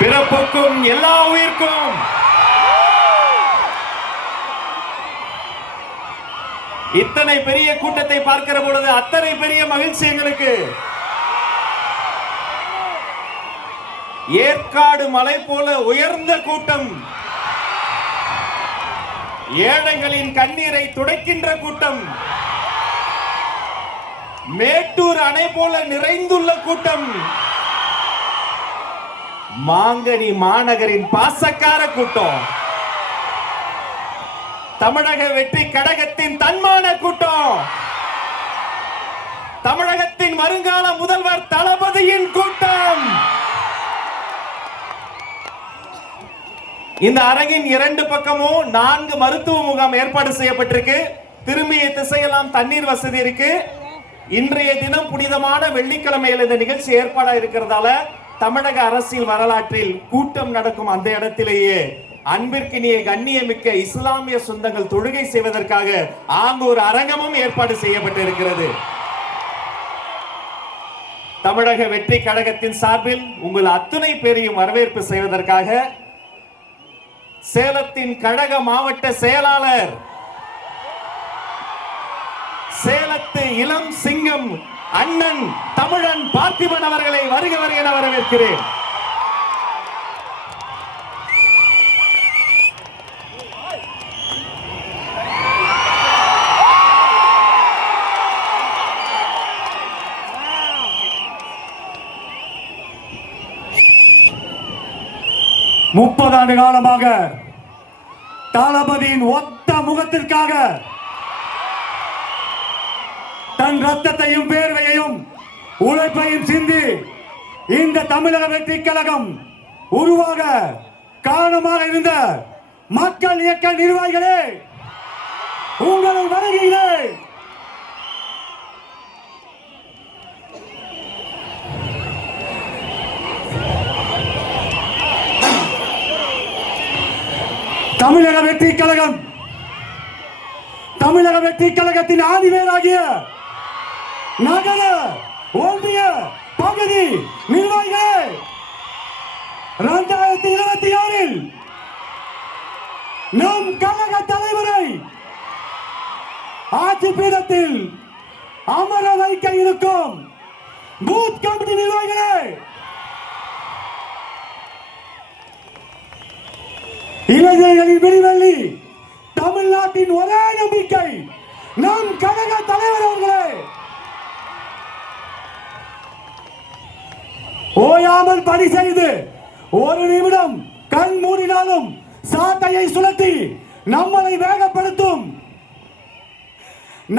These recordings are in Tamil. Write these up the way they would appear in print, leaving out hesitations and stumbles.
பிறப்புக்கும் எல்லா உயிர்க்கும் இத்தனை பெரிய கூட்டத்தை பார்க்கிற பொழுது அத்தனை பெரிய மகிழ்ச்சி எங்களுக்கு. ஏற்காடு மலை போல உயர்ந்த கூட்டம், ஏழைகளின் கண்ணீரை துடைக்கின்ற கூட்டம், மேட்டூர் அணை போல நிறைந்துள்ள கூட்டம், மாங்கனி மாநகரின் பாசக்கார கூட்டம், தமிழக வெற்றி கழகத்தின் தன்மான கூட்டம், தமிழகத்தின் வருங்கால முதல்வர் தளபதியின் கூட்டம். இந்த அரங்கின் 2 பக்கமும் 4 மருத்துவ முகாம் ஏற்பாடு செய்யப்பட்டிருக்கு. திரும்பிய திசையெல்லாம் தண்ணீர் வசதி இருக்கு. இன்றைய தினம் புனிதமான வெள்ளிக்கிழமையில் இந்த நிகழ்ச்சி ஏற்பாடா இருக்கிறதால தமிழக அரசியல் வரலாற்றில் கூட்டம் நடக்கும் அந்த இடத்திலேயே அன்பிற்கினிய கண்ணியமிக்க இஸ்லாமிய சொந்தங்கள் தொழுகை செய்வதற்காக அங்கு ஒரு அரங்கமும் ஏற்பாடு செய்யப்பட்டிருக்கிறது. தமிழக வெற்றி கழகத்தின் சார்பில் உங்கள் அத்துணை பேரையும் வரவேற்பு செய்வதற்காக சேலத்தின் கழக மாவட்ட செயலாளர், சேலத்து இளம் சிங்கம் அண்ணன் தமிழன் பார்த்திபன் அவர்களை வருக வருக என வரவேற்கிறேன். முப்பது ஆண்டு காலமாக தளபதியின் ஒத்த முகத்திற்காக தன் ரத்தத்தையும் வேர்வையையும் உழைப்பையும் சிந்தி இந்த தமிழக வெற்றி கழகம் உருவாக காரணமாக இருந்த மக்கள் இயக்க நிர்வாகிகளே, உங்களை வருகிறேன். தமிழக வெற்றி கழகம், தமிழக வெற்றி கழகத்தின் ஆதிவேராகிய நகர ஒன்றிய பகுதி நிர்வாகிகளே, 2026 நம் கழக தலைவரை ஆட்சி பீடத்தில் அமர வைக்க இருக்கும் பூத் கமிட்டி நிர்வாகிகளே, இளைஞர்களின் விடிவெள்ளி, தமிழ்நாட்டின் ஒரே நம்பிக்கை நம் கழக தலைவர் அவர்களே, ஓயாமல் பணி செய்து ஒரு நிமிடம் கண் மூடினாலும் சாட்டையை சுழற்றி நம்மளை வேகப்படுத்தும்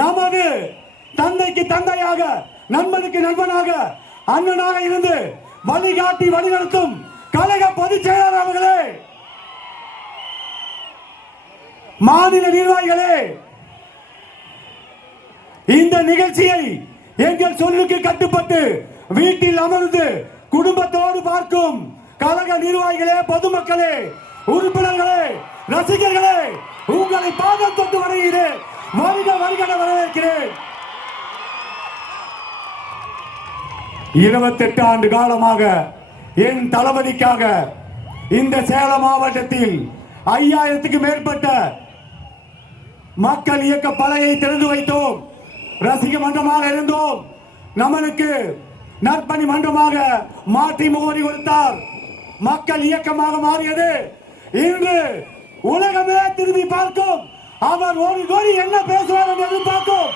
நமது தந்தைக்கு தந்தையாக, நண்பனுக்கு நண்பனாக, அண்ணனாக இருந்து வழிகாட்டி வழிநடத்தும் கழக பொதுச் செயலாளர் அவர்களே, மாநில நிர்வாகிகளே, இந்த நிகழ்ச்சியை எங்கள் சொல்லுக்கு கட்டுப்பட்டு வீட்டில் அமர்ந்து குடும்பத்தோடு பார்க்கும் கழக நிர்வாகிகளே, பொதுமக்களே, உறுப்பினர்களே, ரசிகர்களே, உங்களை பாதம் தொட்டு வருகிறேன். வருக வருக வரவேற்கிறேன். 28 ஆண்டு காலமாக என் தளபதிக்காக இந்த சேலம் மாவட்டத்தில் 5000க்கு மேற்பட்ட மக்கள் இயக்க பலகை திறந்து வைத்தோம். ரசிக மன்றமாக இருந்தோம். நமனுக்கு நற்பணி மன்றமாக மாற்றி முகவரி கொடுத்தார். மக்கள் இயக்கமாக மாறியது. இன்று உலகமே திரும்பி பார்க்கும். அவர் ஒரு கோடி என்ன பேசுவார் என்று எதிர்பார்க்கும்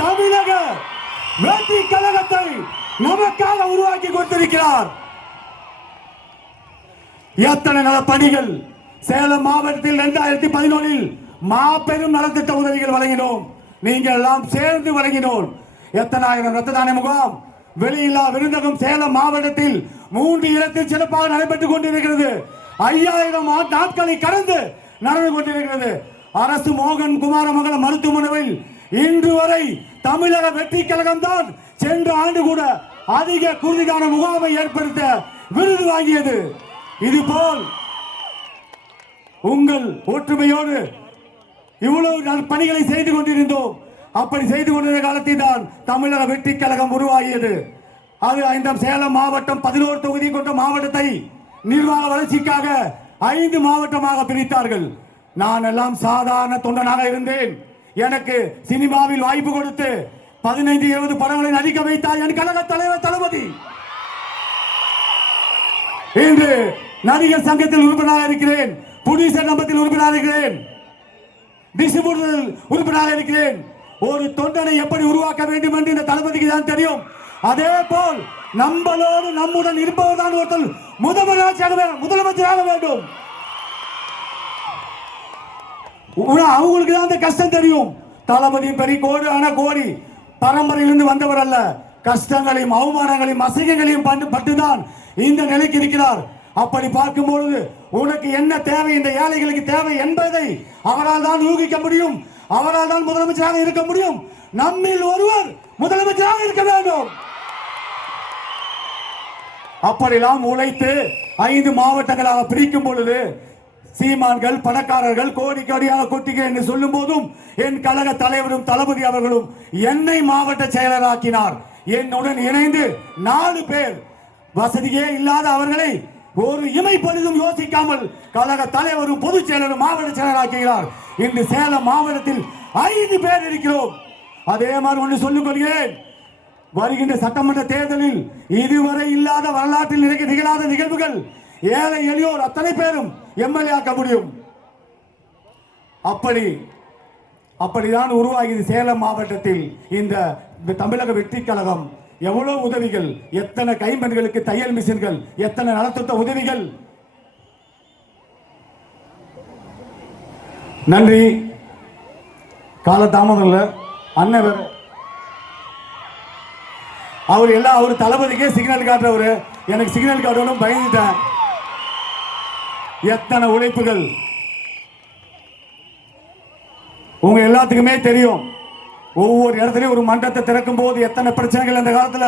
தமிழக வெற்றி கழகத்தை நமக்காக உருவாக்கி கொடுத்திருக்கிறார். எத்தனை நல பணிகள் சேலம் மாவட்டத்தில் 2011 மாபெரும் நலத்திட்ட உதவிகள் வழங்கினோம். நீங்கள் எல்லாம் சேர்ந்து வழங்கினோம். எத்தனாயிரம் ரத்த தானிய முகாம், வெளியில்லா விருந்தகம் சேலம் மாவட்டத்தில் 3 இடத்தில் சிறப்பாக நடைபெற்றுக் கொண்டிருக்கிறது. 5000 நாட்களை கடந்து நடந்து கொண்டிருக்கிறது. அரசு மோகன் குமாரமங்கல மருத்துவமனையில் இன்று வரை தமிழக வெற்றி கழகம் தான் சென்ற ஆண்டு கூட அதிக குருதிகான முகாமை ஏற்படுத்த விருது வாங்கியது. இதுபோல் உங்கள் ஒற்றுமையோடு இவ்வளவு பணிகளை செய்து கொண்டிருந்தோம். அப்படி செய்து கொண்டிருந்த காலத்தில் தான் தமிழக வெற்றி கழகம் உருவாகியது. அது இந்த சேலம் மாவட்டம் 11 தொகுதி கொண்ட மாவட்டத்தை நிர்வாக வளர்ச்சிக்காக 5 மாவட்டமாக பிரித்தார்கள். நான் எல்லாம் சாதாரண தொண்டனாக இருந்தேன். எனக்கு சினிமாவில் வாய்ப்பு கொடுத்து 15-20 படங்களை நடிக்க வைத்தார் என் கழக தலைவர் தளபதி. இன்று நடிகர் சங்கத்தில் உறுப்பினராக இருக்கிறேன், புடிசர் நம்பத்தில் உறுப்பினராக இருக்கிறேன், டிஸ்ட்ரிபியூட்டர் உறுப்பினராக இருக்கிறேன். ஒரு தொண்டனை எப்படி உருவாக்க வேண்டும் என்று இந்த தளபதிக்கு தான் தெரியும். அதே போல் நம்மளோடு நம்முடன் இருப்பவர் தான் ஒருத்தர் முதலமைச்சராக வேண்டும். அவங்களுக்கு தான் அந்த கஷ்டம் தெரியும். தளபதி பெரிய கோடி பரம்பரையிலிருந்து வந்தவர் அல்ல. கஷ்டங்களையும் அவமானங்களையும் அசிங்கங்களையும் பட்டுதான் இந்த நிலைக்கு இருக்கிறார். அப்படி பார்க்கும்பொழுது உனக்கு என்ன தேவை, இந்த ஏழைகளுக்கு தேவை என்பதை அவரால் தான் ஊகிக்க முடியும். அவரால் தான் முதலமைச்சராக இருக்க முடியும். நம்மில் ஒருவர் முதலமைச்சராக இருக்க வேண்டும். அப்படிலாம் உழைத்து 5 மாவட்டங்களாக பிரிக்கும் பொழுது சீமான்கள் பணக்காரர்கள் கோடி கோடியாக கொட்டிக்க என்று சொல்லும் போதும் என் கழக தலைவரும் தளபதி அவர்களும் என்னை மாவட்ட செயலராக்கினார். என்னுடன் இணைந்து 4 பேர் வசதியே இல்லாத அவர்களை ஒரு இமை பொழுதும் யோசிக்காமல் கழக தலைவரும் பொதுச் செயலரும் மாவட்ட செயலராக்குகிறார். இன்று சேலம் மாவட்டத்தில் 5 பேர் இருக்கிறோம். அதே மாதிரி ஒன்று சொல்லிக் கொள்கிறேன், வருகின்ற சட்டமன்ற தேர்தலில் இதுவரை இல்லாத வரலாற்றில் நிகழாத நிகழ்வுகள் ஏழை எளியோர் அத்தனை பேரும் எம்எல்ஏ ஆக்க முடியும். அப்படிதான் உருவாகியது சேலம் மாவட்டத்தில் இந்த தமிழக வெற்றி கழகம். எவ்வளவு உதவிகள், எத்தனை கைம்பெண்களுக்கு தையல் மிஷின்கள், எத்தனை நலத்திட்ட உதவிகள். நன்றி. காலதாமதம் இல்ல அண்ணவர் அவர் தளபதிக்கே சிக்னல் காட்டுறவரு. எனக்கு சிக்னல் காட்டணும் பயந்துட்டேன். எத்தனை உழைப்புகள் உங்க எல்லாத்துக்குமே தெரியும். ஒவ்வொரு இடத்துலயும் ஒரு மண்டத்தை திறக்கும் போது எத்தனை பிரச்சனைகள் அந்த காலத்துல.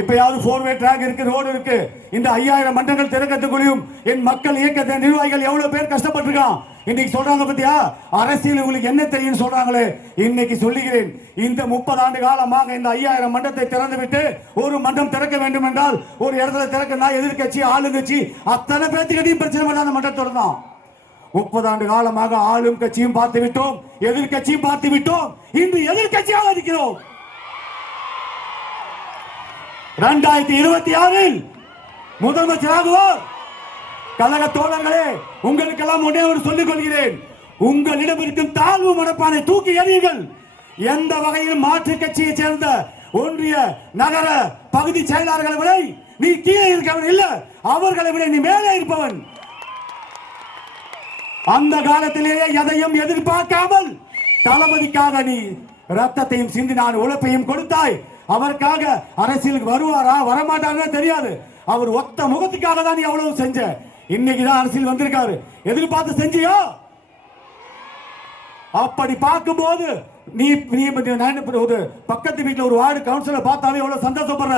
இப்பயாவது 4-வே ட்ராக் இருக்கு, ரோடு இருக்கு. இந்த 5000 மண்டங்கள் திறக்கத்துக்குள்ளையும் என் மக்கள் இயக்கத்தை நிர்வாகிகள் எவ்வளவு பேர் கஷ்டப்பட்டிருக்கான். இன்னைக்கு சொல்றாங்க பத்தியா, அரசியல் உங்களுக்கு என்ன தெரியும் சொல்றாங்களே. இன்னைக்கு சொல்லுகிறேன், இந்த 30 ஆண்டு காலமாக இந்த 5000 மண்டத்தை திறந்து விட்டு ஒரு மண்டம் திறக்க வேண்டும் என்றால் ஒரு இடத்துல திறக்கனா எதிர்கட்சி ஆளுங்கட்சி அத்தனை பேர்த்துக்கிட்டையும் பிரச்சனை பண்ண அந்த மண்டத்தோடு தான். 30 ஆண்டு காலமாக ஆளும் கட்சியும் பார்த்து விட்டோம், எதிர்கட்சியும் பார்த்து விட்டோம். இன்று எதிர்கட்சியாக இருக்கிறோம். 2026 முதலமைச்சராகுவோர். கழக தோழர்களே, உங்களுக்கெல்லாம் ஒன்றே ஒரு சொல்லிக் கொள்கிறேன், உங்களிடம் இருக்கும் தாழ்வு மனப்பானை தூக்கி எறியுங்கள். எந்த வகையிலும் மாற்று கட்சியை சேர்ந்த ஒன்றிய நகர பகுதி செயலாளர்களை விட நீ கீழே இருக்கவன் இல்ல, அவர்களை விட நீ மேலே இருப்பவன். அந்த காலத்திலேயே எதையும் எதிர்பார்க்காமல் தளபதிக்காக நீ ரத்தத்தையும் சிந்தினான், உழைப்பையும் கொடுத்தாய். அவருக்காக அரசியலுக்கு வருவாரா வரமாட்டாரா தெரியாது. அவர் ஒத்த முகத்துக்காக தான் நீ அவ்வளவு செஞ்ச. இன்னைக்குதான் அரசியல் வந்திருக்காரு, எதிர்பார்த்து செஞ்சியோ? அப்படி பார்க்கும்போது நீ பக்கத்து வீட்டில் ஒரு வார்டு கவுன்சிலர் பார்த்தாவே எவ்வளவு சந்தோஷப்படுற.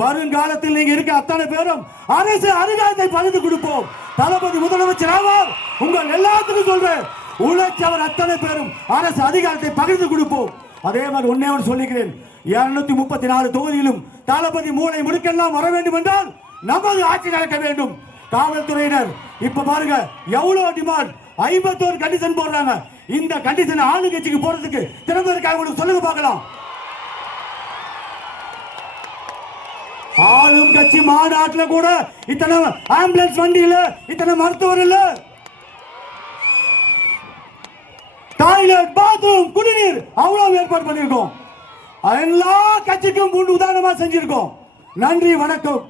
வருங்காலத்தில் நீங்க இருக்க அத்தனை பேரும் அரசு அதிகாரத்தை பகிர்ந்து கொடுப்போம். தளபதி முதலமைச்சர் ஆவார். உங்கள் எல்லாத்துக்கும் சொல்றேன், உழைச்சவர் அத்தனை பேரும் அரசு அதிகாரத்தை பகிர்ந்து கொடுப்போம். அதே மாதிரி ஒன்னே ஒன்று சொல்லிக்கிறேன், 234 தொகுதியிலும் தளபதி மூளை முடுக்கெல்லாம் வர வேண்டும் என்றால் நமது ஆட்சி நடக்க வேண்டும். காவல்துறையினர் இப்ப பாருங்க எவ்வளவு டிமாண்ட், 51 கண்டிஷன் போடுறாங்க. இந்த கண்டிஷன் ஆளுங்கட்சிக்கு போறதுக்கு திறமை இருக்காங்க, சொல்லுங்க பார்க்கலாம். ஆளும் கட்சி மாநாட்டில் கூட இத்தனை ஆம்புலன்ஸ் வண்டி இல்ல, இத்தனை மருத்துவர் இல்ல, டாய்லெட் பாத்ரூம் குடிநீர் அவ்வளவு ஏற்பாடு பண்ணிருக்கோம். எல்லா கட்சிக்கும் முன் உதாரணமா செஞ்சிருக்கோம். நன்றி, வணக்கம்.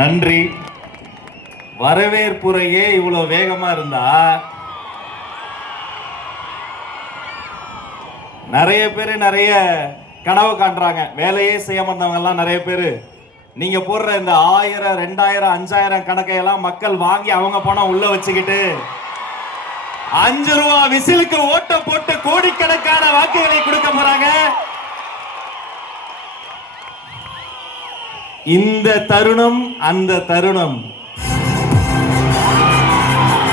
நன்றி. வரவேற்புரையே இவ்வளவு வேகமா இருந்தா நிறைய பேர் நிறைய கனவு காண்றாங்க. வேலையே செய்ய வந்தவங்க எல்லாம் நிறைய பேர் நீங்க போடுற இந்த 1000, 2000, 5000 கணக்கையெல்லாம் மக்கள் வாங்கி அவங்க பணம் உள்ள வச்சுக்கிட்டு 5 ரூபா விசிலுக்கு ஓட்ட போட்டு கோடிக்கணக்கான வாக்குகளை கொடுக்க போறாங்க. இந்த தருணம் அந்த தருணம்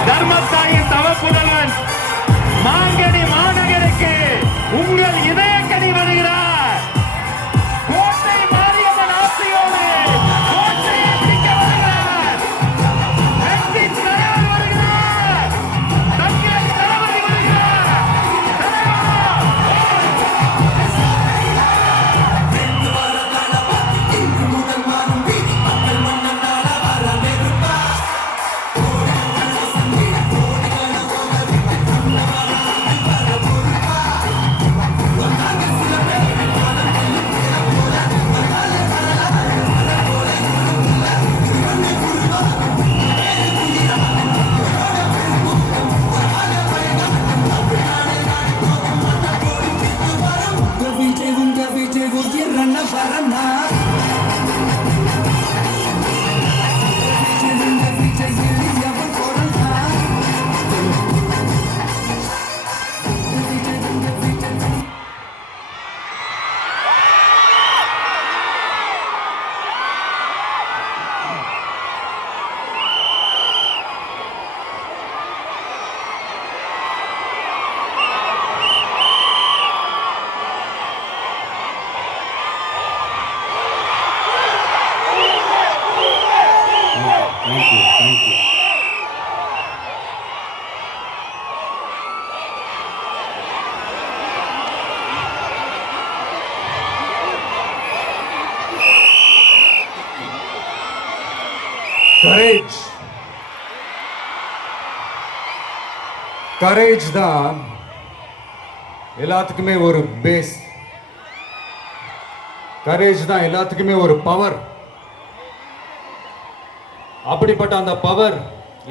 தர்மத்தாயின் தவப்புதல்வன் மாங்கனி மாநகருக்கு உங்கள் இதயக்கனி வருகிறார். கோட்டை மாரியம்மன் ஆசி வரன வரனா Thank you. கரேஜ் தான் எல்லாத்துக்குமே ஒரு பேஸ். கரேஜ் தான் எல்லாத்துக்குமே ஒரு பவர். அப்படிப்பட்ட அந்த பவர்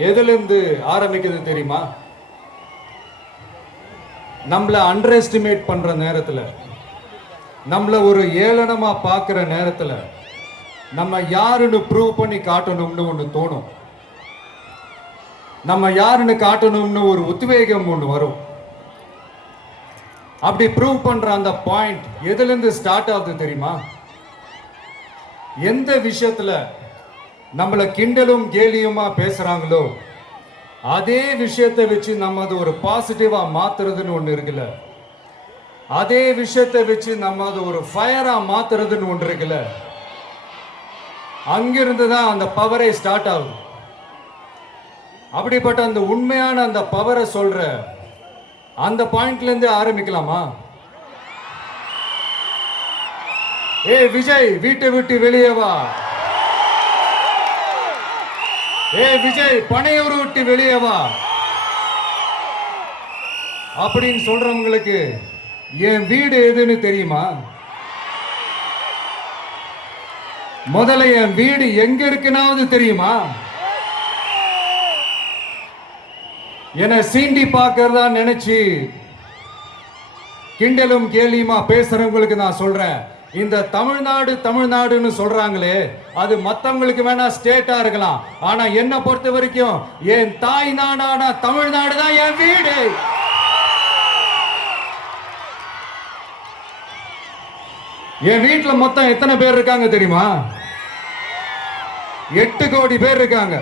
எதிலிருந்து ஆரம்பிக்குது தெரியுமா? நம்மளை அண்டர் எஸ்டிமேட் பண்ற நேரத்தில், நம்மளை ஒரு ஏளனமா பார்க்குற நேரத்தில், நம்ம யாருன்னு ப்ரூவ் பண்ணி காட்டணும்னு ஒன்று தோணும். நம்ம யாருன்னு காட்டணும்னு ஒரு உத்வேகம் ஒன்று வரும். அப்படி ப்ரூவ் பண்ற அந்த பாயிண்ட் எதுலேருந்து ஸ்டார்ட் ஆகுது தெரியுமா? எந்த விஷயத்துல நம்மளை கிண்டலும் கேலியுமா பேசுறாங்களோ அதே விஷயத்தை வச்சு நம்ம அது ஒரு பாசிட்டிவா மாத்துறதுன்னு ஒன்று இருக்குல்ல, அதே விஷயத்தை வச்சு நம்ம அது ஒரு ஃபயரா மாத்துறதுன்னு ஒன்று இருக்குல்ல, அங்கிருந்து தான் அந்த பவரே ஸ்டார்ட் ஆகுது. அப்படிப்பட்ட அந்த உண்மையான அந்த பவரை சொல்ற அந்த பாயிண்ட்ல இருந்து ஆரம்பிக்கலாமா? ஏ விஜய், வீட்டை விட்டு வெளியே வா. ஏ விஜய், பனையூர் விட்டு வெளியே வா அப்படின்னு சொல்றவங்களுக்கு என் வீடு எதுன்னு தெரியுமா? முதல்ல என் வீடு எங்க இருக்குனாவது தெரியுமா? என சீண்டி பார்க்கறதா நினைச்சு கிண்டலும் கேலியுமா பேசுறவங்களுக்கு நான் சொல்றேன், இந்த தமிழ்நாடு தமிழ்நாடுன்னு சொல்றாங்களே அது மத்தவங்களுக்கு வேணா ஸ்டேட்டா இருக்கலாம், ஆனா என்ன பொறுத்த வரைக்கும் என் தாய் நாடான தமிழ்நாடு தான் என் வீடு. என் வீட்டுல மொத்தம் எத்தனை பேர் இருக்காங்க தெரியுமா? 8 கோடி பேர் இருக்காங்க.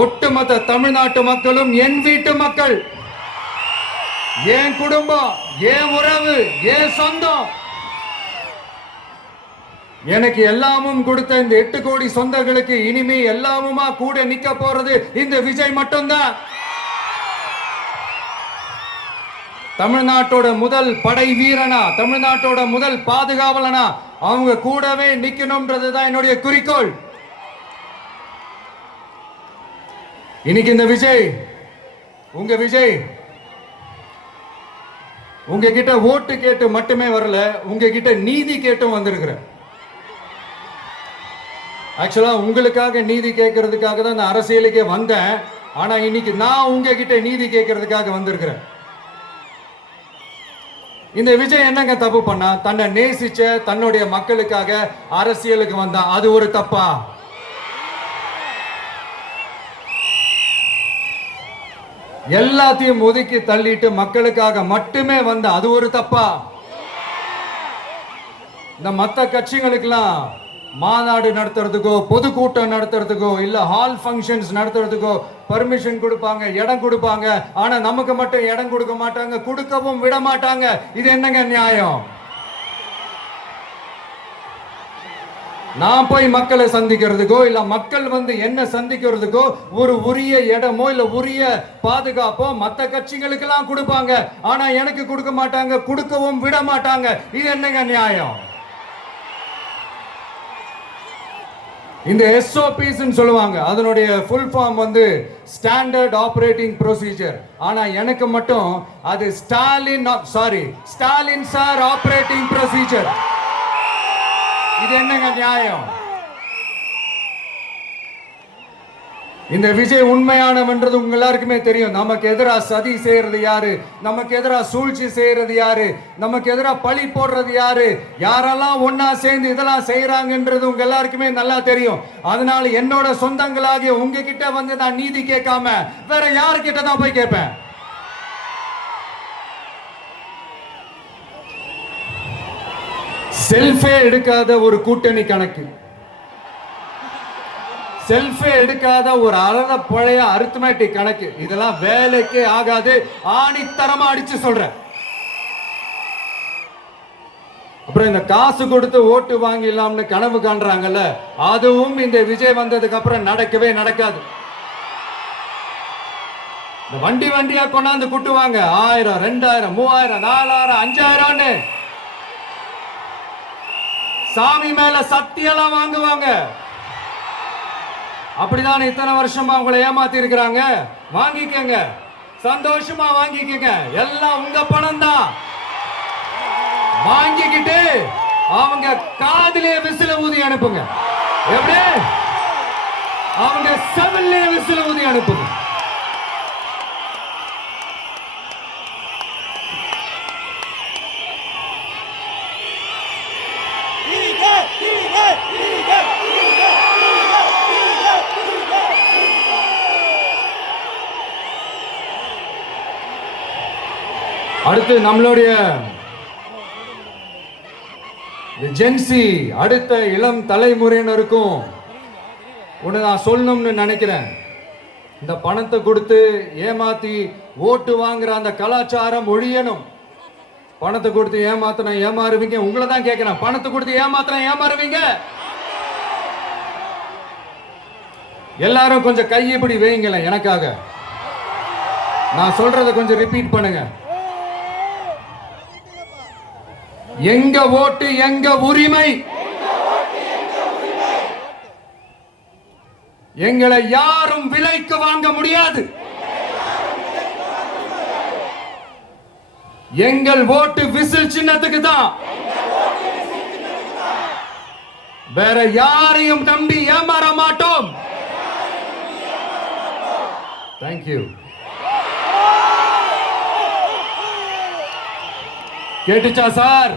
ஒட்டுமொத்த தமிழ்நாட்டு மக்களும் என் வீட்டு மக்கள், என் குடும்பம், என் உறவு, என் சொந்தம். எனக்கு எல்லாமும் கொடுத்த இந்த 8 கோடி சொந்தங்களுக்கு இனிமே எல்லாமுமா கூட நிக்க போறது இந்த விஜய் மட்டும்தான். தமிழ்நாட்டோட முதல் படை வீரனா, தமிழ்நாட்டோட முதல் பாதுகாவலனா அவங்க கூடவே நிக்கணும்ன்றதுதான் என்னுடைய குறிக்கோள். இன்னைக்கு இந்த விஜய், உங்க விஜய் உங்ககிட்ட ஓட்டு கேட்டு மட்டுமே வரல, உங்ககிட்ட நீதி கேட்டும் வந்திருக்கிற. ஆக்சுவலா உங்களுக்காக நீதி கேட்கறதுக்காக தான் நான் அரசியலுக்கே வந்தேன். ஆனா இன்னைக்கு நான் உங்ககிட்ட நீதி கேட்கறதுக்காக வந்திருக்கிறேன். இந்த விஜய் என்னங்க தப்பு பண்ணா? தன்னை நேசிச்ச தன்னுடைய மக்களுக்காக அரசியலுக்கு வந்தான், அது ஒரு தப்பா? எல்லாத்தையும் ஒதுக்கி தள்ளிட்டு மக்களுக்காக மட்டுமே வந்த அது ஒரு தப்பா? இந்த மற்ற கட்சிகளுக்கெல்லாம் மாநாடு நடத்துறதுக்கோ பொதுக்கூட்டம் நடத்துறதுக்கோ இல்ல ஹால் ஃபங்க்ஷன்ஸ் நடத்துறதுக்கோ பர்மிஷன் கொடுப்பாங்க, இடம் கொடுப்பாங்க. ஆனா நமக்கு மட்டும் இடம் கொடுக்க மாட்டாங்க, கொடுக்கவும் விட மாட்டாங்க. இது என்னங்க நியாயம்? நான் போய் மக்களை சந்திக்கிறதுக்கோ இல்ல மக்கள் வந்து என்ன சந்திக்கிறதுக்கோ ஒரு உரிய இடமோ இல்ல உரிய பாதுகாப்போ மற்ற கட்சிகளுக்கு எல்லாம் கொடுப்பாங்க. ஆனா எனக்கு கொடுக்க மாட்டாங்க, கொடுக்கவும் விட மாட்டாங்க. இது என்னங்க நியாயம்? இந்த SOPs சொல்லுவாங்க, அதனுடைய ஃபுல் ஃபார்ம் வந்து ஸ்டாண்டர்ட் ஆபரேட்டிங் ப்ரொசீஜர். ஆனா எனக்கு மட்டும் அது ஸ்டாலின் சார் ஆபரேட்டிங் ப்ரொசீஜர். இது என்னங்க நியாயம்? இந்த விஜய் உண்மையானவன்றது உங்க எல்லாருக்குமே தெரியும். நமக்கு எதிராக சதி செய்யறது யாரு, நமக்கு எதிராக சூழ்ச்சி செய்யறது யாரு, நமக்கு எதிராக பழி போடுறது யாரு, யாரெல்லாம் ஒன்னா சேர்ந்து இதெல்லாம் செய்யறாங்கன்றது உங்க எல்லாருக்குமே நல்லா தெரியும். அதனால என்னோட சொந்தங்களாகிய உங்ககிட்ட வந்து நான் நீதி கேட்காம வேற யாருக்கிட்ட தான் போய் கேட்பேன்? செல்ஃபே எடுக்காத ஒரு கூட்டணி கணக்கு, செல்ஃபே எடுக்காத ஒரு அறத பழைய அரித்மெட்டிக் கணக்கு, இதெல்லாம் வேலைக்கே ஆகாது. ஆணித்தரமா அடிச்சு சொல்றேன். அப்புறம் இந்த காசு கொடுத்து ஓட்டு வாங்கிடலாம்னு கனவு காண்றாங்கல்ல, அதுவும் இந்த விஜய் வந்ததுக்கு அப்புறம் நடக்கவே நடக்காது. இந்த வண்டி வண்டியா கொண்டாந்து குட்டுவாங்க. 1000, 2000, 3000, 4000, 5000 சாமி மேல சத்தியெல்லாம் வாங்குவாங்க. அப்படிதான் இத்தனை வருஷமா உங்களை ஏமாத்தி இருக்கிறாங்க. வாங்கிக்கங்க, சந்தோஷமா வாங்கிக்கங்க. எல்லாம் உங்க பணம் தான். வாங்கிக்கிட்டு அவங்க காதிலே விசில ஊதி அனுப்புங்க. எப்படி? அவங்க செவிலே விசில ஊதி அனுப்புங்க. அடுத்து நம்மளுடைய ஜென்சி அடுத்த இளம் தலைமுறையினருக்கும் ஒன்று நான் சொல்லணும்னு நினைக்கிறேன். இந்த பணத்தை கொடுத்து ஏமாத்தி ஓட்டு வாங்குற அந்த கலாச்சாரம் ஒழியணும். பணத்தை கொடுத்து ஏமாத்தினா ஏமாறுவீங்க. உங்களை தான் கேட்கிறேன், பணத்தை கொடுத்து ஏமாத்தினா ஏமாறுவீங்க? எல்லாரும் கொஞ்சம் கையப்படி வைங்களேன் எனக்காக. நான் சொல்றதை கொஞ்சம் ரிப்பீட் பண்ணுங்க. எங்க ஓட்டு எங்க உரிமை. எங்களை யாரும் விலைக்கு வாங்க முடியாது. எங்கள் ஓட்டு விசில் சின்னத்துக்கு தான். வேற யாரையும் நம்பி ஏமாற மாட்டோம். தேங்க்யூ. கேட்டுச்சா சார்?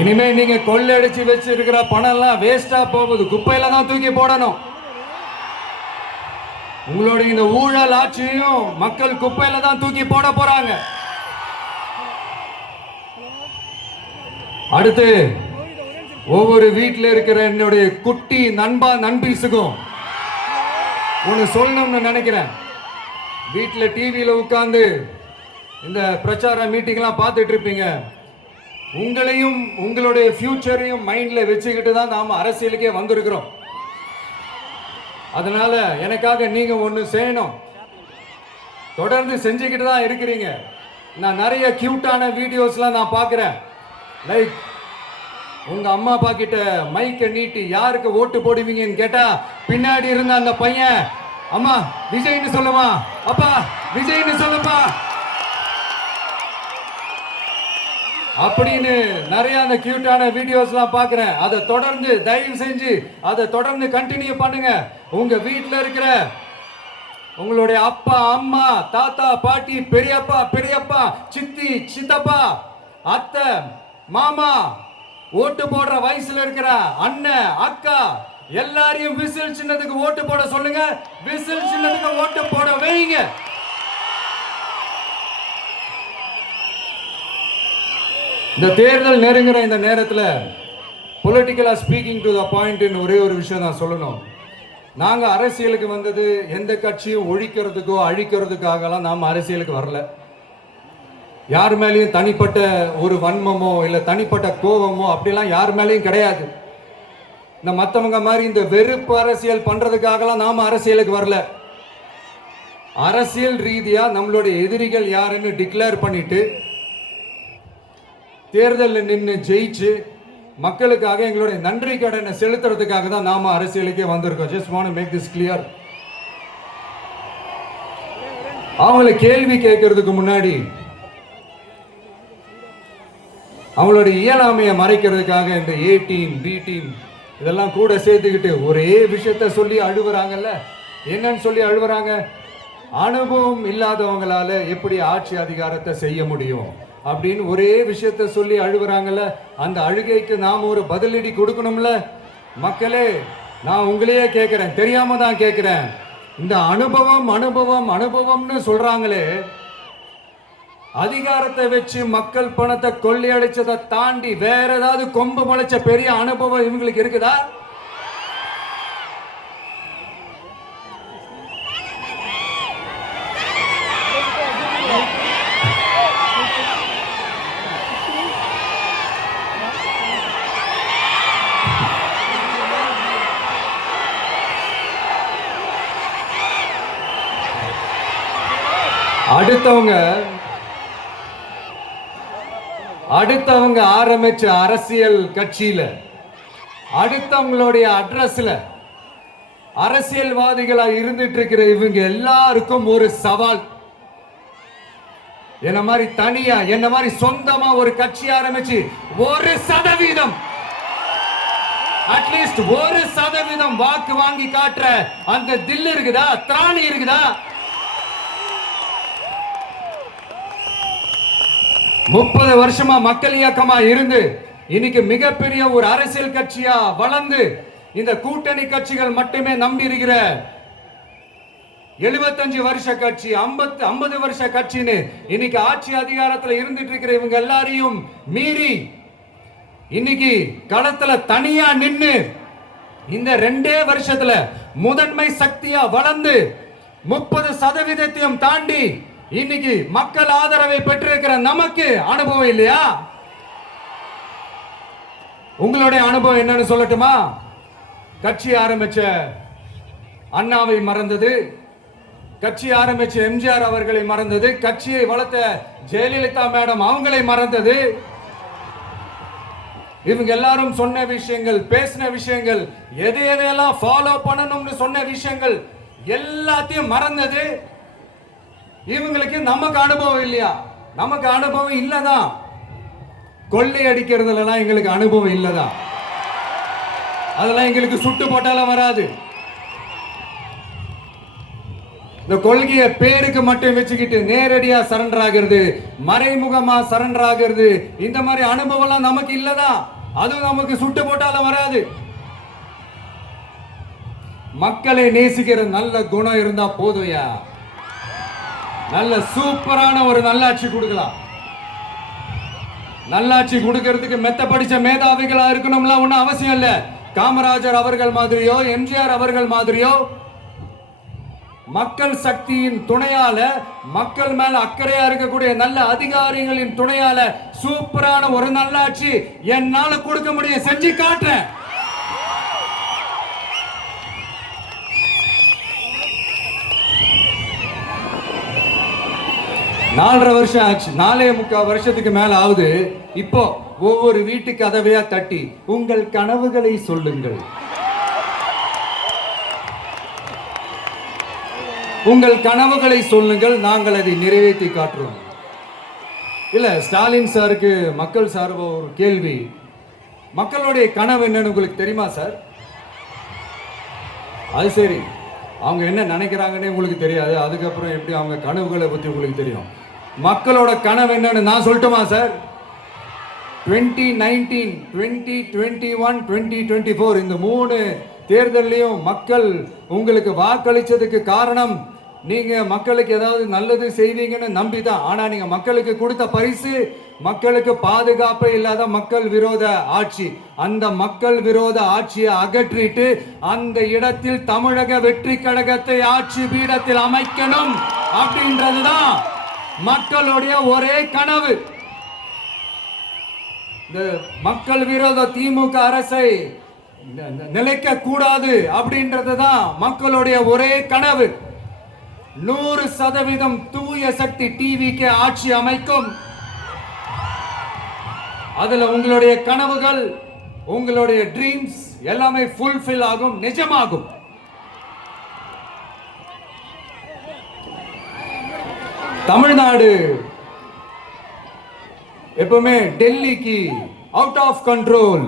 இனிமே நீங்க கொள்ளடிச்சு வச்சிருக்கிற பணம் எல்லாம் வேஸ்டா போகுது. குப்பையில தான் தூக்கி போடணும். உங்களுடைய இந்த ஊழல் ஆட்சியும் மக்கள் குப்பையில தான் தூக்கி போட போறாங்க. அடுத்து ஒவ்வொரு வீட்டில் இருக்கிற என்னுடைய குட்டி நண்பா நண்பீஸுக்கும் ஒன்னு சொல்லணும்னு நினைக்கிறேன். வீட்டில் டிவியில உட்கார்ந்து இந்த பிரச்சார மீட்டிங்லாம் பார்த்துட்டு இருப்பீங்க. உங்களையும் உங்களுடைய ஃபியூச்சரையும் மைண்ட்ல வச்சுக்கிட்டு தான் நாம அரசியலுக்கே வந்திருக்கிறோம். அதனால எனக்காக நீங்க ஒன்று செய்யணும். தொடர்ந்து செஞ்சுக்கிட்டு தான் இருக்கிறீங்க. நான் நிறைய கியூட்டான வீடியோஸ்லாம் நான் பார்க்குறேன். லைக் உங்க அம்மா அப்பா கிட்ட மைக்கை நீட்டி யாருக்கு ஓட்டு போடுவீங்கன்னு கேட்டா பின்னாடி இருந்த அந்த பையன், அம்மா விஜய்னு சொல்லுமா, அப்பா விஜய்னு சொல்லுப்பா அப்படின்னு நிறைய அந்த கியூட்டான வீடியோஸ்லாம் பார்க்குறேன். அதை தொடர்ந்து தயவு செஞ்சு அதை தொடர்ந்து கண்டினியூ பண்ணுங்க. உங்க வீட்டில் இருக்கிற உங்களுடைய அப்பா அம்மா தாத்தா பாட்டி பெரியப்பா பெரியப்பா சித்தி சித்தப்பா அத்தை மாமா ஓட்டு போடுற வயசுல இருக்கிற அண்ணன் அக்கா எல்லாரையும் விசில் சின்னத்துக்கு ஓட்டு போட சொல்லுங்க. விசில் சின்னத்துக்கு ஓட்டு போட வைங்க. இந்த தேர்தல் நெருங்குற இந்த நேரத்தில் பொலிட்டிக்கலா ஸ்பீக்கிங் டு த பாயிண்ட் ஒரே ஒரு விஷயம் நான் சொல்லணும். நாங்க அரசியலுக்கு வந்தது எந்த கட்சியும் ஒழிக்கிறதுக்கோ அழிக்கிறதுக்காகலாம் நாம் அரசியலுக்கு வரல. யார் மேலேயும் தனிப்பட்ட ஒரு வன்மமோ இல்லை தனிப்பட்ட கோபமோ அப்படிலாம் யார் மேலேயும் கிடையாது. இந்த மற்றவங்க மாதிரி இந்த வெறுப்பு அரசியல் பண்றதுக்காகலாம் நாம அரசியலுக்கு வரல. அரசியல் ரீதியா நம்மளுடைய எதிரிகள் யாருன்னு டிக்ளேர் பண்ணிட்டு தேர்தலில் நின்று ஜெயிச்சு மக்களுக்காக எங்களுடைய நன்றி கடனை செலுத்துறதுக்காக தான் நாம அரசியலுக்கே வந்திருக்கோம். Just want to make this clear. அவங்கள கேள்வி கேட்கறதுக்கு முன்னாடி அவங்களுடைய இயலாமையை மறைக்கிறதுக்காக இந்த ஏ டீம் பி டீம் இதெல்லாம் கூட சேர்த்துக்கிட்டு ஒரே விஷயத்த சொல்லி அழுவுறாங்கல்ல. என்னன்னு சொல்லி அழுவுறாங்க? அனுபவம் இல்லாதவங்களால எப்படி ஆட்சி அதிகாரத்தை செய்ய முடியும் அப்படின்னு ஒரே விஷயத்த சொல்லி அழுவுறாங்கல்ல. அந்த அழுகைக்கு நாம் ஒரு பதிலடி கொடுக்கணும்ல. மக்களே, நான் உங்களையே கேட்கிறேன், தெரியாம தான் கேட்கிறேன். இந்த அனுபவம் அனுபவம் அனுபவம்னு சொல்றாங்களே, அதிகாரத்தை வச்சு மக்கள் பணத்தை கொள்ளையடிச்சதை தாண்டி வேற ஏதாவது கொம்பு முளைச்ச பெரிய அனுபவம் இவங்களுக்கு இருக்குதா? அடுத்தவங்க ஆரம்பிச்ச அரசியல் கட்சியில, அடுத்தவங்களுடைய அட்ரஸ்ல அரசியல்வாதிகளா இருந்துட்டு இருக்கிற இவங்க எல்லாருக்கும் ஒரு சவால். என்ன மாதிரி தனியா, என்ன மாதிரி சொந்தமா ஒரு கட்சி ஆரம்பிச்சு 1% அட்லீஸ்ட் 1% வாக்கு வாங்கி காட்டுற அந்த தில் இருக்குதா, திராணி இருக்குதா? 30 வருஷமா மக்கள் இயக்கமா இருந்து இன்னைக்கு மிகப்பெரிய ஒரு அரசியல் கட்சியா வளர்ந்து இந்த கூட்டணி கட்சிகள் மட்டுமே நம்பி இருக்கிற 75 வருஷ கட்சி, 50 வருஷ கட்சின்னு இன்னைக்கு ஆட்சி அதிகாரத்தில் இருந்துட்டு இருக்கிற இவங்க எல்லாரையும் மீறி இன்னைக்கு களத்துல தனியா நின்னு இந்த 2 வருஷத்துல முதன்மை சக்தியா வளர்ந்து 30% தாண்டி இன்னைக்கு மக்கள் ஆதரவை பெற்றிருக்கிற நமக்கு அனுபவம் இல்லையா? உங்களுடைய அனுபவம் என்னன்னு சொல்லட்டுமா? கட்சி ஆரம்பிச்ச அண்ணாவை மறந்தது, கட்சி ஆரம்பிச்ச எம்ஜிஆர் அவர்களை மறந்தது, கட்சியை வளர்த்த ஜெயலலிதா மேடம் அவங்களை மறந்தது. இவங்க எல்லாரும் சொன்ன விஷயங்கள், பேசின விஷயங்கள், எதையெல்லாம் ஃபாலோ பண்ணணும்னு சொன்ன விஷயங்கள் எல்லாத்தையும் மறந்தது. இவங்களுக்கு நமக்கு அனுபவம் இல்லையா? நமக்கு அனுபவம் இல்லதான். கொள்ளை அடிக்கிறதுலாம் எங்களுக்கு அனுபவம் இல்லதான். அதெல்லாம் எங்களுக்கு சுட்டு போட்டாலும் வராது. இந்த கொள்கையை பேருக்கு மட்டும் வச்சுக்கிட்டு நேரடியா சரண்டர் ஆகிறது, மறைமுகமா சரண்டர் ஆகிறது, இந்த மாதிரி அனுபவம் நமக்கு இல்லதான். அதுவும் நமக்கு சுட்டு போட்டாலும் வராது. மக்களை நேசிக்கிற நல்ல குணம் இருந்தா போதும்யா. நல்ல சூப்பரான ஒரு நல்லாட்சி கொடுக்கலாம். நல்லாட்சி கொடுக்கிறதுக்கு மெத்த படிச்ச மேதாவிகளா இருக்கணும்லாம் ஒன்றும் அவசியம் இல்ல. காமராஜர் அவர்கள் மாதிரியோ, எம்ஜிஆர் அவர்கள் மாதிரியோ மக்கள் சக்தியின் துணையால, மக்கள் மேல அக்கறையா இருக்கக்கூடிய நல்ல அதிகாரிகளின் துணையால சூப்பரான ஒரு நல்லாட்சி என்னால கொடுக்க முடியும். செஞ்சு காட்டுறேன். நாலரை வருஷம் ஆச்சு, 4.25 வருஷத்துக்கு மேல ஆகுது. இப்போ ஒவ்வொரு வீட்டு கதவையா தட்டி உங்கள் கனவுகளை சொல்லுங்கள், உங்கள் கனவுகளை சொல்லுங்கள், நாங்கள் அதை நிறைவேற்றி காட்டுறோம். இல்ல, ஸ்டாலின் சாருக்கு மக்கள் சார்பா ஒரு கேள்வி. மக்களுடைய கனவு என்னன்னு உங்களுக்கு தெரியுமா சார்? அது சரி, அவங்க என்ன நினைக்கிறாங்கன்னு உங்களுக்கு தெரியாது, அதுக்கப்புறம் எப்படி அவங்க கனவுகளை பத்தி உங்களுக்கு தெரியும்? மக்களோட கனவு என்னன்னு நான் சொல்லட்டுமா சார்? 2019, 2021, 2024 இந்த 3 தேர்தலையும் மக்கள் உங்களுக்கு வாக்களிச்சதுக்கு காரணம் நீங்க மக்களுக்கு ஏதாவது நல்லது செய்வீங்கன்னு நம்பிதான். ஆனா நீங்க மக்களுக்கு கொடுத்த பரிசு மக்களுக்கு பாதுகாப்பே இல்லாத மக்கள் விரோத ஆட்சி. அந்த மக்கள் விரோத ஆட்சியை அகற்றிட்டு அந்த இடத்தில் தமிழக வெற்றி கழகத்தை ஆட்சி பீடத்தில் அமைக்கணும் அப்படின்றதுதான் மக்களுடைய ஒரே கனவு. இந்த மக்கள் விரோத திமுக அரசை நிலைக்க கூடாது அப்படின்றதுதான் மக்களுடைய ஒரே கனவு. 100% தூய சக்தி டிவிக்கு ஆட்சி அமைக்கும். அதுல உங்களுடைய கனவுகள், உங்களுடைய ட்ரீம்ஸ் எல்லாமே ஃபுல்ஃபில் ஆகும், நிஜமாகும். தமிழ்நாடு எப்பவுமே டெல்லிக்கு அவுட் ஆஃப் கண்ட்ரோல்,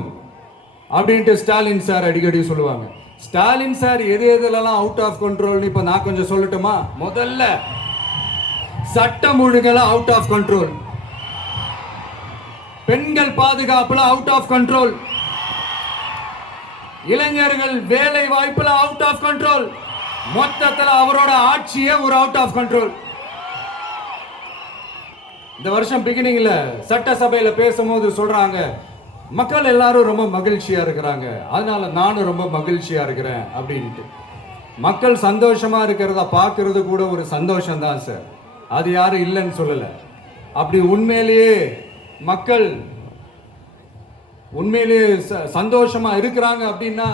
அப்படின்ட்டு ஸ்டாலின் சார் அடிக்கடி சொல்லுவாங்க. ஸ்டாலின் சார் எது எதுலலாம் அவுட் ஆஃப் கண்ட்ரோல்னு இப்ப நான் கொஞ்சம் சொல்லட்டுமா? முதல்ல சட்டம் ஒழுங்கெல்லாம் அவுட் ஆஃப் கண்ட்ரோல், பெண்கள் பாதுகாப்புல அவுட் ஆஃப் கண்ட்ரோல், இளைஞர்கள் வேலை வாய்ப்புல அவுட் ஆஃப் கண்ட்ரோல், மொத்தத்தில் அவரோட ஆட்சியே ஒரு அவுட் ஆஃப் கண்ட்ரோல். இந்த வருஷம் பிகினிங்ல சட்டசபையில பேசும்போது சொல்றாங்க, மக்கள் எல்லாரும் ரொம்ப மகிழ்ச்சியா இருக்கிறாங்க, அதனால நானும் ரொம்ப மகிழ்ச்சியா இருக்கிறேன் அப்படின்ட்டு. மக்கள் சந்தோஷமா இருக்கிறத பார்க்கறது கூட ஒரு சந்தோஷம் தான் சார், அது யாரும் இல்லைன்னு சொல்லல. அப்படி உண்மையிலேயே மக்கள் உண்மையிலேயே சந்தோஷமா இருக்கிறாங்க அப்படின்னா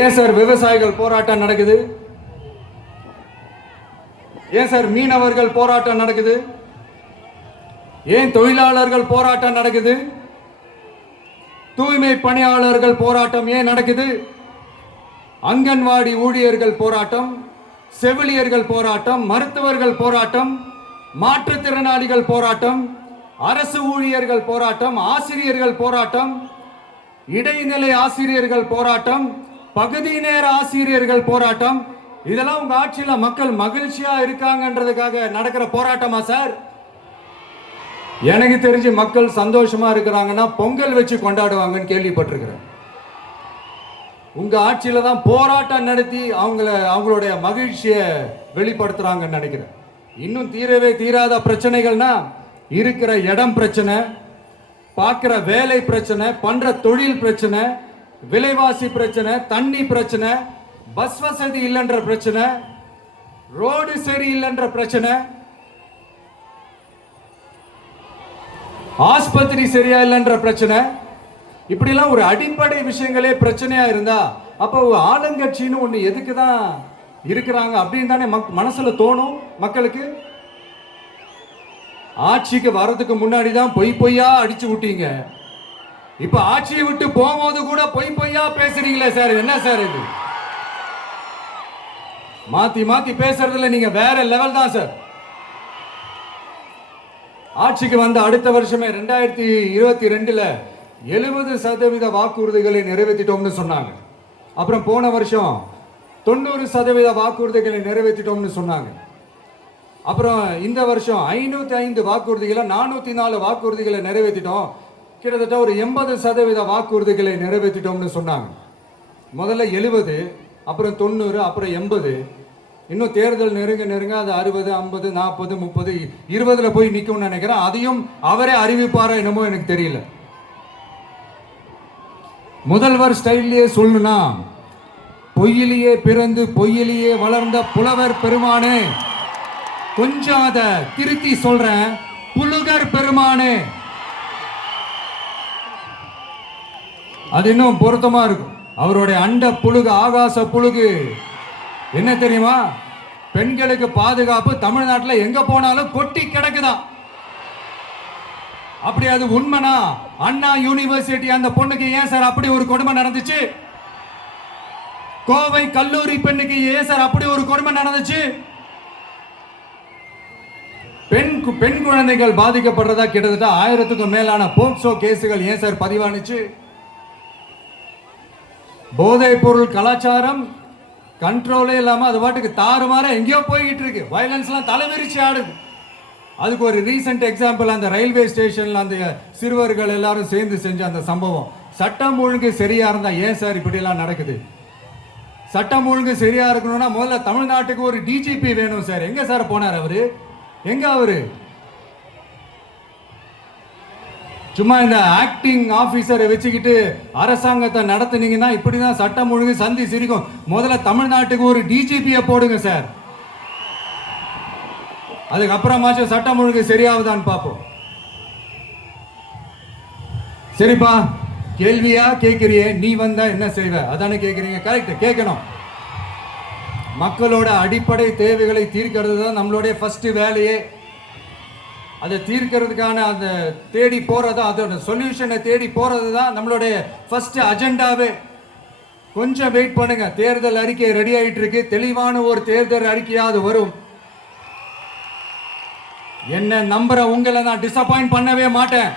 ஏன் சார் விவசாயிகள் போராட்டம் நடக்குது? ஏன் சார் மீனவர்கள் போராட்டம் நடக்குது? ஏன் தொழிலாளர்கள் போராட்டம் நடக்குது? தூய்மை பணியாளர்கள் போராட்டம் ஏன் நடக்குது? அங்கன்வாடி ஊழியர்கள் போராட்டம், செவிலியர்கள் போராட்டம், மருத்துவர்கள் போராட்டம், மாற்றுத்திறனாளிகள் போராட்டம், அரசு ஊழியர்கள் போராட்டம், ஆசிரியர்கள் போராட்டம், இடைநிலை ஆசிரியர்கள் போராட்டம், பகுதி நேர ஆசிரியர்கள் போராட்டம். இதெல்லாம் உங்க ஆட்சியில மக்கள் மகிழ்ச்சியா இருக்காங்கன்றதுக்காக நடக்கிற போராட்டமா சார்? எனக்கு தெரிஞ்சு மக்கள் சந்தோஷமா இருக்கிறாங்கன்னா பொங்கல் வச்சு கொண்டாடுவாங்கன்னு கேள்விப்பட்டிருக்கிறேன். உங்க ஆட்சியில தான் போராட்டம் நடத்தி அவங்களுடைய மகிழ்ச்சியை வெளிப்படுத்துறாங்கன்னு நினைக்கிறேன். இன்னும் தீரவே தீராத பிரச்சனைகள்னா இருக்கிற இடம் பிரச்சனை, பார்க்கிற வேலை பிரச்சனை, பண்ற தொழில் பிரச்சனை, விலைவாசி பிரச்சனை, தண்ணி பிரச்சனை, பஸ் வசதி இல்லைன்ற பிரச்சனை, ரோடு சரி இல்லைன்ற பிரச்சனை, ஆஸ்பத்திரி சரியா இல்லைன்ற பிரச்சனை. இப்படிலாம் ஒரு அடிப்படை விஷயங்களே பிரச்சனையா இருந்தா அப்ப ஆளுங்கட்சின்னு ஒண்ணு எதுக்கு தான் இருக்கிறாங்க அப்படின்னு தானே மனசுல தோணும் மக்களுக்கு. ஆட்சிக்கு வர்றதுக்கு முன்னாடி தான் பொய் பொய்யா அடிச்சு விட்டீங்க, இப்ப ஆட்சியை விட்டு போகும்போது கூட பொய் பொய்யா பேசுறீங்களே சார், என்ன சார் இது? மாத்தி மாத்தி பேசுறதுல நீங்க வேற லெவல் தான் சார். ஆட்சிக்கு வந்த அடுத்த வருஷமே 2022ல 70% வாக்குறுதிகளை நிறைவேற்றிட்டோம்னு சொன்னாங்க. அப்புறம் போன வருஷம் 90% வாக்குறுதிகளை நிறைவேற்றிட்டோம்னு சொன்னாங்க. அப்புறம் இந்த வருஷம் 505 வாக்குறுதிகளை 404 வாக்குறுதிகளை நிறைவேற்றிட்டோம், கிட்டத்தட்ட ஒரு 80% வாக்குறுதிகளை நிறைவேற்றிட்டோம்னு சொன்னாங்க. முதல்ல 70, அப்புறம் 90, அப்புறம் 80. இன்னும் தேர்தல் நெருங்க நெருங்க அது 60, 50, 40, 30, 20ல போய் நிக்கும்னு நினைக்கிறேன். அதையும் அவரே அறிவிப்பாரோ என்னமோ எனக்கு தெரியல. முதல்வர் ஸ்டைல்லையே சொல்லணும்னா, பொய்யிலேயே பிறந்து பொய்யிலேயே வளர்ந்த புலவர் பெருமானே, கொஞ்சம் அதை திருத்தி சொல்றேன், புலுகர் பெருமானே, அது இன்னும் பொருத்தமா இருக்கும். அவருடைய அண்ட புழுகு ஆகாச புழுகு என்ன தெரியுமா? பெண்களுக்கு பாதுகாப்பு தமிழ்நாட்டில் எங்க போனாலும் கொட்டி கிடக்குதான். அப்படி அது உண்மைனா அண்ணா யூனிவர்சிட்டி அந்த பொண்ணுக்கு ஏன் சார் அப்படி ஒரு கொடுமை நடந்துச்சு? கோவை கல்லூரி பெண்ணுக்கு ஏன் சார் அப்படி ஒரு கொடுமை நடந்துச்சு? பெண் குழந்தைகள் பாதிக்கப்படுறதா கிட்டத்தட்ட 1000க்கும் மேலான போக்சோ கேசுகள் ஏன் சார் பதிவானுச்சு? போதைப் பொருள் கலாச்சாரம் கண்ட்ரோலே இல்லாம அது பாட்டுக்கு தாறுமாற எங்கேயோ போய்கிட்டு இருக்கு. வயலன்ஸ்லாம் தலைவிரிச்சு ஆடுது. அதுக்கு ஒரு ரீசெண்ட் எக்ஸாம்பிள் அந்த ரயில்வே ஸ்டேஷன்ல அந்த சிறுவர்கள் எல்லாரும் சேர்ந்து செஞ்ச அந்த சம்பவம். சட்டம் ஒழுங்கு சரியா இருந்தா ஏன் சார் இப்படி எல்லாம் நடக்குது? சட்டம் ஒழுங்கு சரியா இருக்கணும்னா முதல்ல தமிழ்நாட்டுக்கு ஒரு டிஜிபி வேணும் சார். எங்க சார் போனார் அவரு? எங்க அவரு? சும்மா இந்த ஆக்டிங் ஆபீசரை வச்சுக்கிட்டு அரசாங்கத்தை நடத்துனீங்கன்னா இப்படிதான் சட்டம் ஒழுங்கு சந்தி சிரிக்கும். முதல்ல தமிழ்நாட்டுக்கு ஒரு டிஜிபியை போடுங்க சார். அதுக்கப்புறமாச்சும் சட்டம் ஒழுங்கு சரியாகுதான்னு பார்ப்போம். சரிப்பா, கேள்வியா கேட்கிறியே, நீ வந்தா என்ன செய்வ அதானே கேட்கிறீங்க. கரெக்ட், கேட்கணும். மக்களோட அடிப்படை தேவைகளை தீர்க்கிறது தான் நம்மளுடைய ஃபர்ஸ்ட் வேலையே. அதை தீர்க்கிறதுக்கான அந்த தேடி போறது, அதோட சொல்யூஷனை தேடி போறது தான் நம்மளுடைய ஃபர்ஸ்ட் அஜெண்டாவே. கொஞ்சம் வெயிட் பண்ணுங்க, தேர்தல் அறிக்கை ரெடி ஆயிட்டு இருக்கு. தெளிவான ஒரு தேர்தல் அறிக்கையாவது வரும். என்ன நம்புற உங்களை நான் டிசப்பாயிண்ட் பண்ணவே மாட்டேன்.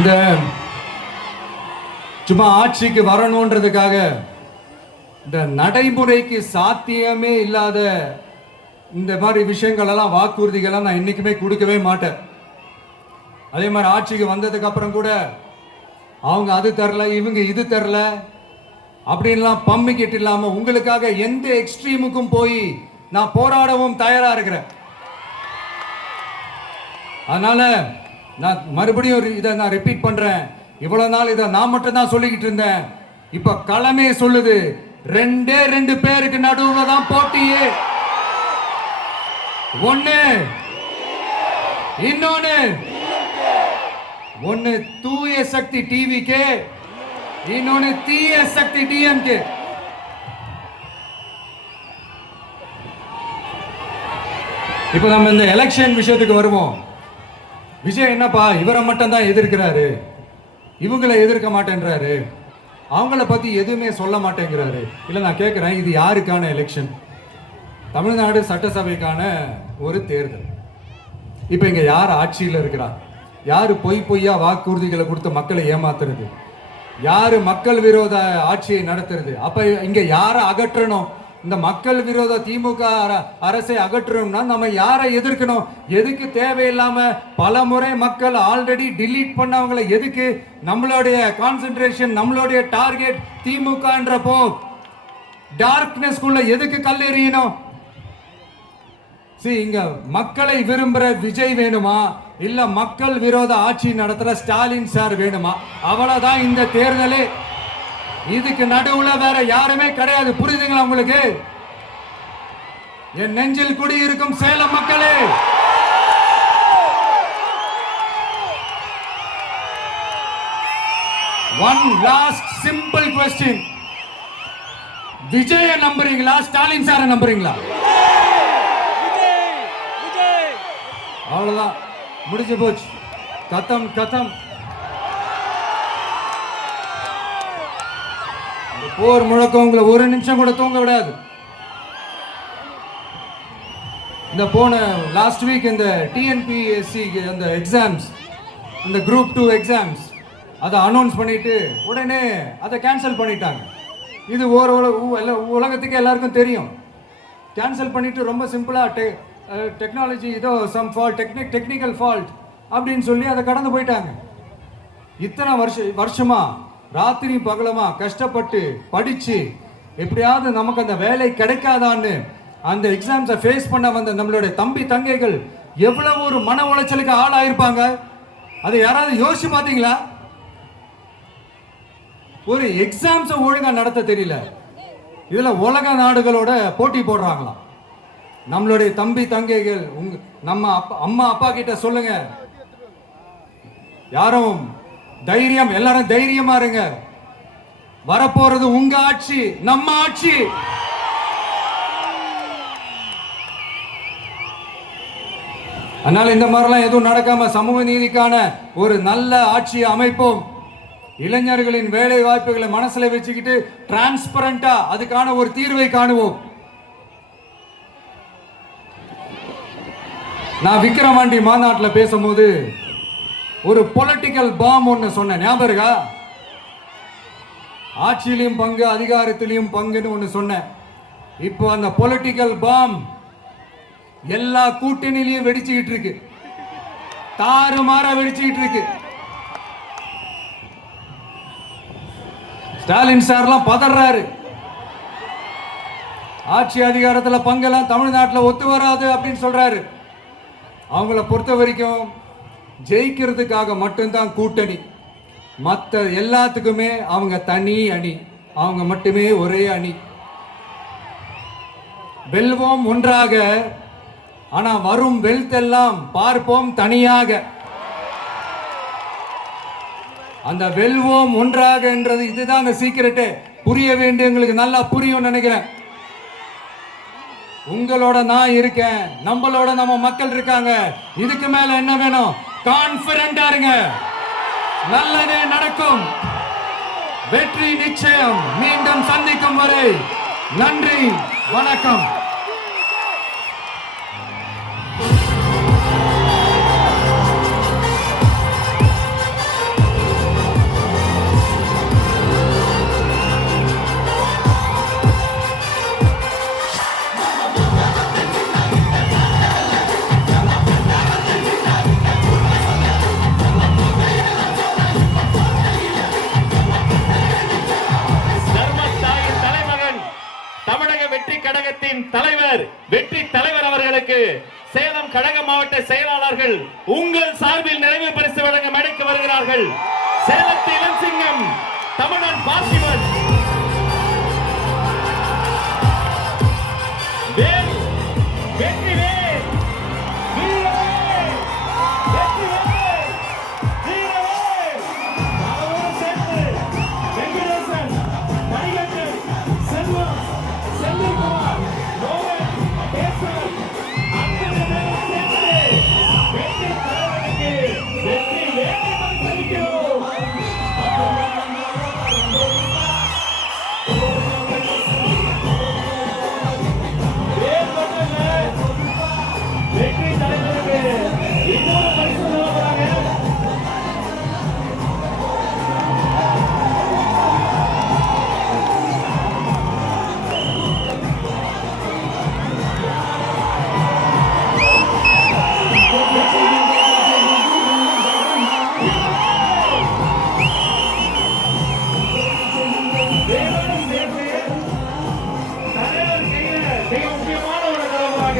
இந்த சும்மா ஆட்சிக்கு வரணுன்றதுக்காக இந்த நடைமுறைக்கு சாத்தியமே இல்லாத இந்த மாதிரி விஷயங்கள் எல்லாம் வாக்குறுதிகள்லாம் நான் என்னைக்குமே கொடுக்கவே மாட்டேன். அதே மாதிரி ஆட்சிக்கு வந்ததுக்கு அப்புறம் கூட அவங்க அது தரல, இவங்க இது தரல அப்படின்லாம் பம்மிக்கிட்டு இல்லாம உங்களுக்காக எந்த எக்ஸ்ட்ரீமுக்கும் போய் நான் போராடவும் தயாரா இருக்கிறேன். அதனால நான் மறுபடியும் இதை நான் ரிப்பீட் பண்றேன். இவ்வளவு நாள் இதை நான் மட்டும் தான் சொல்லிக்கிட்டு இருந்தேன். இப்ப களமே சொல்லுது, 2 பேருக்கு நடுவுல தான் போட்டியே. ஒன்னு தூய சக்தி டிவிக்கு, இன்னொன்னு தீய சக்தி டிஎம்கே. இப்ப நம்ம இந்த எலெக்ஷன் விஷயத்துக்கு வருவோம். விஜய் என்னப்பா இவரை மட்டும் தான் எதிர்க்கிறாரு, இவங்களை எதிர்க்க மாட்டேன்றாரு, அவங்கள பத்தி எதுவுமே சொல்ல மாட்டேங்கிறாரு. இல்ல நான் கேட்கிறேன், இது யாருக்கான எலெக்ஷன்? தமிழ்நாடு சட்டசபைக்கான ஒரு தேர்தல். இப்ப இங்க யார் ஆட்சியில் இருக்கிறார்? யாரு பொய்யா வாக்குறுதிகளை கொடுத்து மக்களை ஏமாத்துறது? யாரு மக்கள் விரோத ஆட்சியை நடத்துறது? அப்ப இங்க யாரை அகற்றணும்? இந்த மக்கள் விரோத திமுக அரசை அகற்றணும்னா நம்ம யாரை எதிர்க்கணும்? எதுக்கு தேவையில்லாம பல முறை மக்கள் ஆல்ரெடி டிலீட் பண்ணவங்களை எதுக்கு நம்மளுடைய கான்சென்ட்ரேஷன், நம்மளுடைய டார்கெட் திமுகன்றப்போ டார்க்னஸ் குள்ள எதுக்கு கல் எறியணும்? இங்க மக்களை விரும்புற விஜய் வேணுமா, இல்ல மக்கள் விரோத ஆட்சி நடத்துற ஸ்டாலின் சார் வேணுமா? அவ்வளவுதான் இந்த தேர்தலே. இதுக்கு நடுவுல வேற யாருமே கிடையாது. புரியுதுங்களா உங்களுக்கு? என் நெஞ்சில் குடியிருக்கும் சேலம் மக்களே, one last simple question. Vijaya நம்புறீங்களா, ஸ்டாலின் சார நம்புறீங்களா? அவ்வளவுதான், முடிஞ்சு போச்சு. கதம் கதம். போர் முழக்கம் உங்களை ஒரு நிமிஷம் கூட தூங்க விடாது. இந்த போன லாஸ்ட் வீக் இந்த டிஎன்பிஎஸ்சி அந்த எக்ஸாம்ஸ், இந்த குரூப் 2 எக்ஸாம்ஸ் அதை அனௌன்ஸ் பண்ணிட்டு உடனே அதை கேன்சல் பண்ணிட்டாங்க. இது உலகத்துக்கு எல்லாருக்கும் தெரியும். கேன்சல் பண்ணிட்டு ரொம்ப சிம்பிளா டெக்னாலஜி ஏதோ சம் ஃபால்ட், டெக்னிக்கல் ஃபால்ட் அப்படின்னு சொல்லி அதை கடந்து போயிட்டாங்க. இத்தனை வருஷமா ராத்திரி பகலமா கஷ்டப்பட்டு படிச்சு எப்படியாவது நமக்கு அந்த வேலை கிடைக்காதான்னு அந்த எக்ஸாம்ஸை ஃபேஸ் பண்ண வந்த நம்மளுடைய தம்பி தங்கைகள் எவ்வளவு ஒரு மன உளைச்சலுக்கு ஆளாயிருப்பாங்க. அதை யாராவது யோசிச்சு பாத்தீங்களா? ஒரு எக்ஸாம்ஸை ஒழுங்கா நடத்த தெரியல, இதுல உலக நாடுகளோட போட்டி போடுறாங்களாம். நம்மளுடைய தம்பி தங்கைகள் நம்ம அம்மா அப்பா கிட்ட சொல்லுங்க, யாரும் தைரியம், எல்லாரும் தைரியமா இருங்க. வரப்போறது உங்க ஆட்சி, நம்ம ஆட்சி. அதனால இந்த மாதிரிலாம் எதுவும் நடக்காம சமூக நீதிக்கான ஒரு நல்ல ஆட்சியை அமைப்போம். இளைஞர்களின் வேலை வாய்ப்புகளை மனசுல வச்சுக்கிட்டு டிரான்ஸ்பரண்டா அதுக்கான ஒரு தீர்வை காணுவோம். நான் விக்கிரவாண்டி மாநாட்டில் பேசும்போது ஒரு பொலிட்டிக்கல் பாம் ஒன்னு சொன்னேன், ஞாபகம் இருக்கா? ஆட்சியிலையும் பங்கு, அதிகாரத்திலையும் பங்குன்னு ஒன்னு சொன்னேன். இப்போ அந்த பொலிட்டிக்கல் பாம் எல்லா கூட்டணியிலையும் வெடிச்சுக்கிட்டு இருக்கு, தாறுமாறா வெடிச்சுக்கிட்டு இருக்கு. ஸ்டாலின் சார்லாம் பதறாரு. ஆட்சி அதிகாரத்தில் பங்கெல்லாம் தமிழ்நாட்டில் ஒத்து வராது அப்படின்னு சொல்றாரு. அவங்கள பொறுத்த வரைக்கும் ஜெயிக்கிறதுக்காக மட்டும்தான் கூட்டணி, மற்ற எல்லாத்துக்குமே அவங்க தனி அணி, அவங்க மட்டுமே ஒரே அணி. வெல்வோம் ஒன்றாக, ஆனா வரும் வெல்த் எல்லாம் பார்ப்போம் தனியாக. அந்த வெல்வோம் ஒன்றாக என்றது இதுதான் அந்த சீக்கிரட்டே. புரிய வேண்டியவங்களுக்கு நல்லா புரியும் நினைக்கிறேன். உங்களோட நான் இருக்கேன், நம்மளோட நம்ம மக்கள் இருக்காங்க. இதுக்கு மேல என்ன வேணும்? கான்பிடென்டா இருங்க, நல்லதே நடக்கும், வெற்றி நிச்சயம். மீண்டும் சந்திக்கும் வரை நன்றி, வணக்கம். செயலாளர் வெற்றி தலைவர் அவர்களுக்கு சேலம் கழக மாவட்ட செயலாளர்கள் உங்கள் சார்பில் நிறைவு பரிசு வழங்க மேடைக்கு வருகிறார்கள். சேலத்து இளஞ்சிங்கம் தமிழன் பார்த்திபன், வேல், வெற்றிவேல், வீரவேல், வெற்றிவேல், வீரவேல், அவரோடு சேர்த்து வெங்கடேசன், மணிகண்டன், செல்வம், செந்தில்குமார், மோகன், கேசவன், அத்தனை பேரும் சேர்த்து வெற்றி தலைவனுக்கு வெற்றி வேலை பரிசளிக்கிறோம். வெற்றி தலைவருக்கு இன்னொரு பரிசு வழங்குறாங்க. தேவனும் சேர்த்து தலைவர் கையில மிக முக்கியமான ஒரு தலைவராக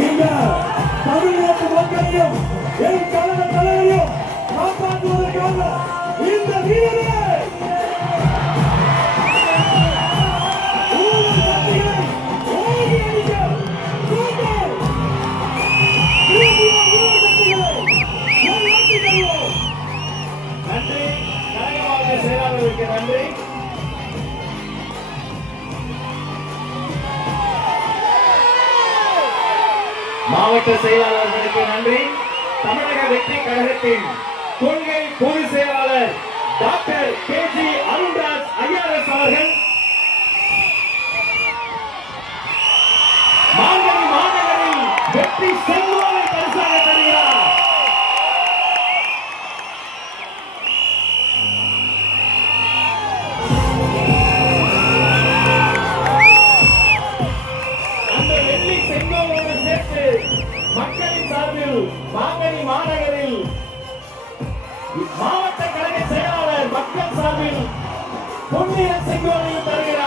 இந்த தமிழ்நாட்டு மக்களையும் என் கழக தலைவரையும் காப்பாற்றுவதற்காக இந்த வீரரை ஊழல் சக்திகளை ஓங்கி அடிக்க நீங்கள் விரும்பிய ஊழல் சக்திகளை நிலைநாட்டித் தருவோம். நன்றி. கழக மாவட்ட செயலாளருக்கு நன்றி. மாவட்ட செயலாளர்களுக்கு நன்றி. தமிழக வெற்றி கழகத்தின் கொள்கை பொதுச் செயலாளர் டாக்டர் KG அருண்ராஜ் ஐஆர்எஸ் அவர்கள் மாங்கனி மாநகரில் வெற்றி செல்வாவை பரிசாக தருகிறார். அந்த வெள்ளி செங்கோலோடு சேர்த்து மக்களின் சார்பில் மாங்கனி மாநகரில் மாவட்ட கழக செயலாளர் மக்கள் சார்பில் பொன்னியின் செங்கோலையும் தருகிறார்.